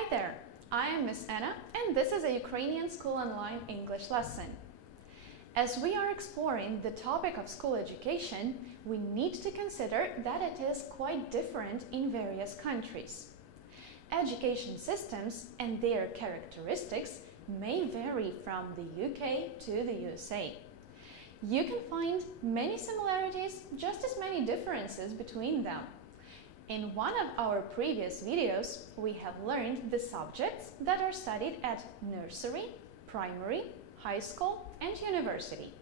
Hi there, I am Miss Anna and this is a Ukrainian School Online English lesson. As we are exploring the topic of school education, we need to consider that it is quite different in various countries. Education systems and their characteristics may vary from the UK to the USA. You can find many similarities, just as many differences between them. In one of our previous videos, we have learned the subjects that are studied at nursery, primary, high school, and university.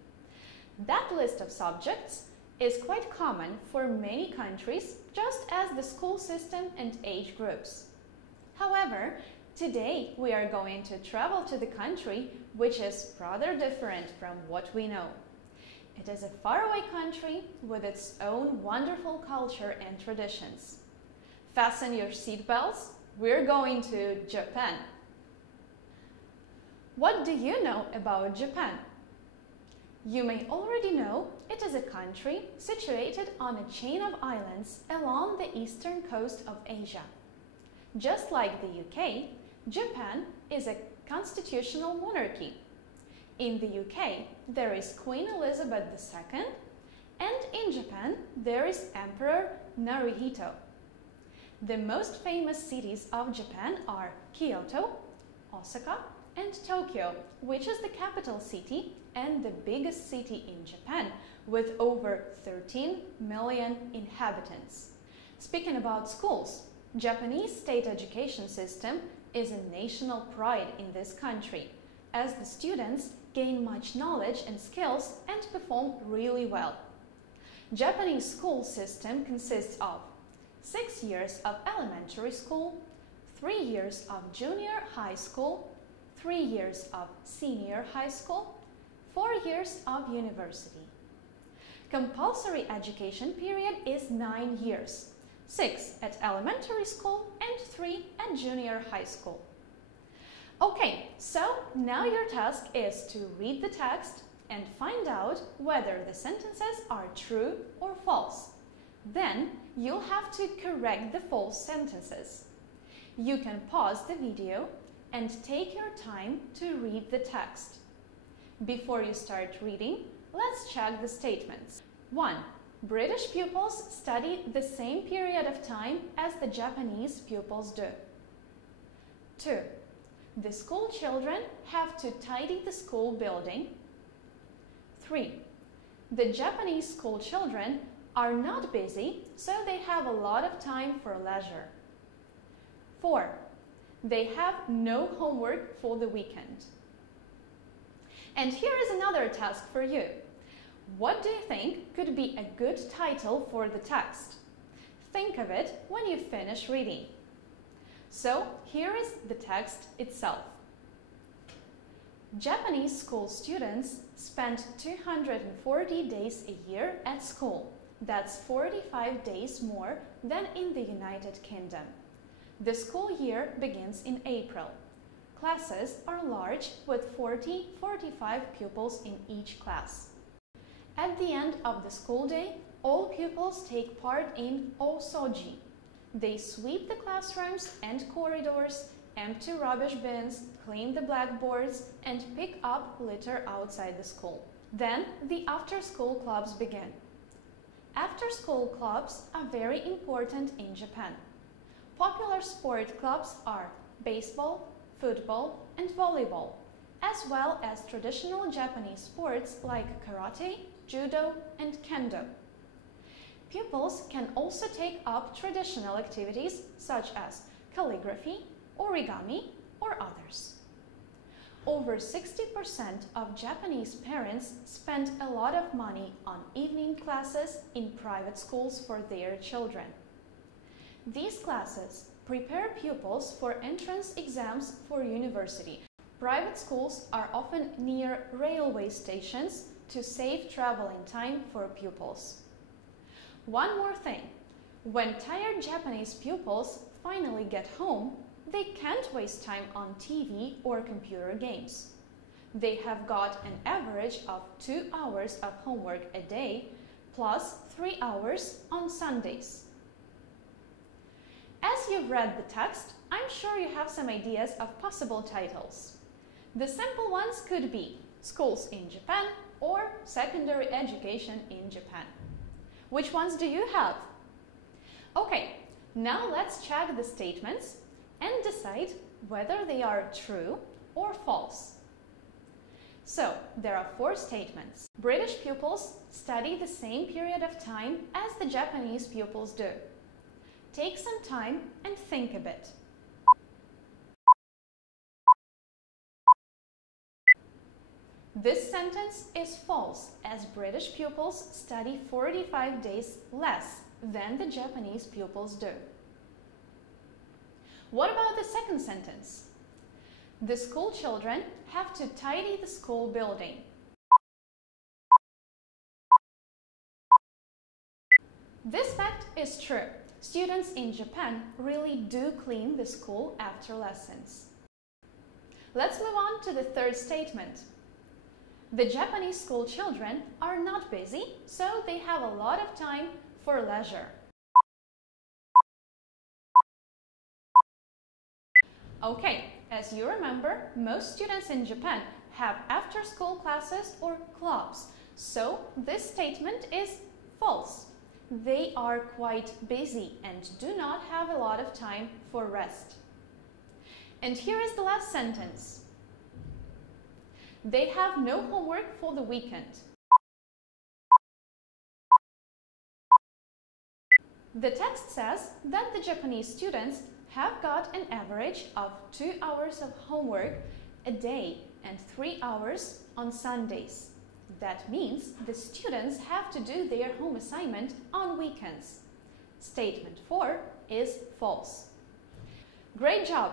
That list of subjects is quite common for many countries, just as the school system and age groups. However, today we are going to travel to the country which is rather different from what we know. It is a faraway country with its own wonderful culture and traditions. Fasten your seatbelts, we're going to Japan. What do you know about Japan? You may already know it is a country situated on a chain of islands along the eastern coast of Asia. Just like the UK, Japan is a constitutional monarchy. In the UK, there is Queen Elizabeth II, and in Japan, there is Emperor Naruhito. The most famous cities of Japan are Kyoto, Osaka, and Tokyo, which is the capital city and the biggest city in Japan, with over 13 million inhabitants. Speaking about schools, Japanese state education system is a national pride in this country, as the students gain much knowledge and skills and perform really well. Japanese school system consists of 6 years of elementary school, 3 years of junior high school, 3 years of senior high school, 4 years of university. Compulsory education period is 9 years, 6 at elementary school and 3 at junior high school. Okay, so now your task is to read the text and find out whether the sentences are true or false. Then you'll have to correct the false sentences. You can pause the video and take your time to read the text. Before you start reading, let's check the statements. 1. British pupils study the same period of time as the Japanese pupils do. 2. The school children have to tidy the school building. 3. The Japanese school children are not busy, so they have a lot of time for leisure. 4. They have no homework for the weekend. And here is another task for you. What do you think could be a good title for the text? Think of it when you finish reading. So here is the text itself. Japanese school students spend 240 days a year at school. That's 45 days more than in the United Kingdom. The school year begins in April. Classes are large with 40-45 pupils in each class. At the end of the school day, all pupils take part in osoji. They sweep the classrooms and corridors, empty rubbish bins, clean the blackboards, and pick up litter outside the school. Then the after-school clubs begin. After-school clubs are very important in Japan. Popular sport clubs are baseball, football, and volleyball, as well as traditional Japanese sports like karate, judo, and kendo. Pupils can also take up traditional activities such as calligraphy, origami, or others. Over 60% of Japanese parents spend a lot of money on evening classes in private schools for their children. These classes prepare pupils for entrance exams for university. Private schools are often near railway stations to save traveling time for pupils. One more thing, when tired Japanese pupils finally get home, they can't waste time on TV or computer games. They have got an average of 2 hours of homework a day, plus 3 hours on Sundays. As you've read the text, I'm sure you have some ideas of possible titles. The simple ones could be Schools in Japan or Secondary Education in Japan. Which ones do you have? Okay, now let's check the statements and decide whether they are true or false. So, there are 4 statements. British pupils study the same period of time as the Japanese pupils do. Take some time and think a bit. This sentence is false, as British pupils study 45 days less than the Japanese pupils do. What about the second sentence? The school children have to tidy the school building. This fact is true. Students in Japan really do clean the school after lessons. Let's move on to the third statement. The Japanese school children are not busy, so they have a lot of time for leisure. Okay, as you remember, most students in Japan have after-school classes or clubs, so this statement is false. They are quite busy and do not have a lot of time for rest. And here is the last sentence. They have no homework for the weekend. The text says that the Japanese students have got an average of 2 hours of homework a day and 3 hours on Sundays. That means the students have to do their home assignment on weekends. Statement 4 is false. Great job!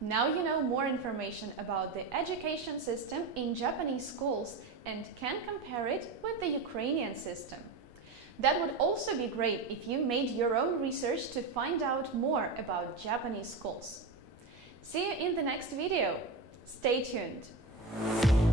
Now you know more information about the education system in Japanese schools and can compare it with the Ukrainian system. That would also be great if you made your own research to find out more about Japanese schools. See you in the next video. Stay tuned.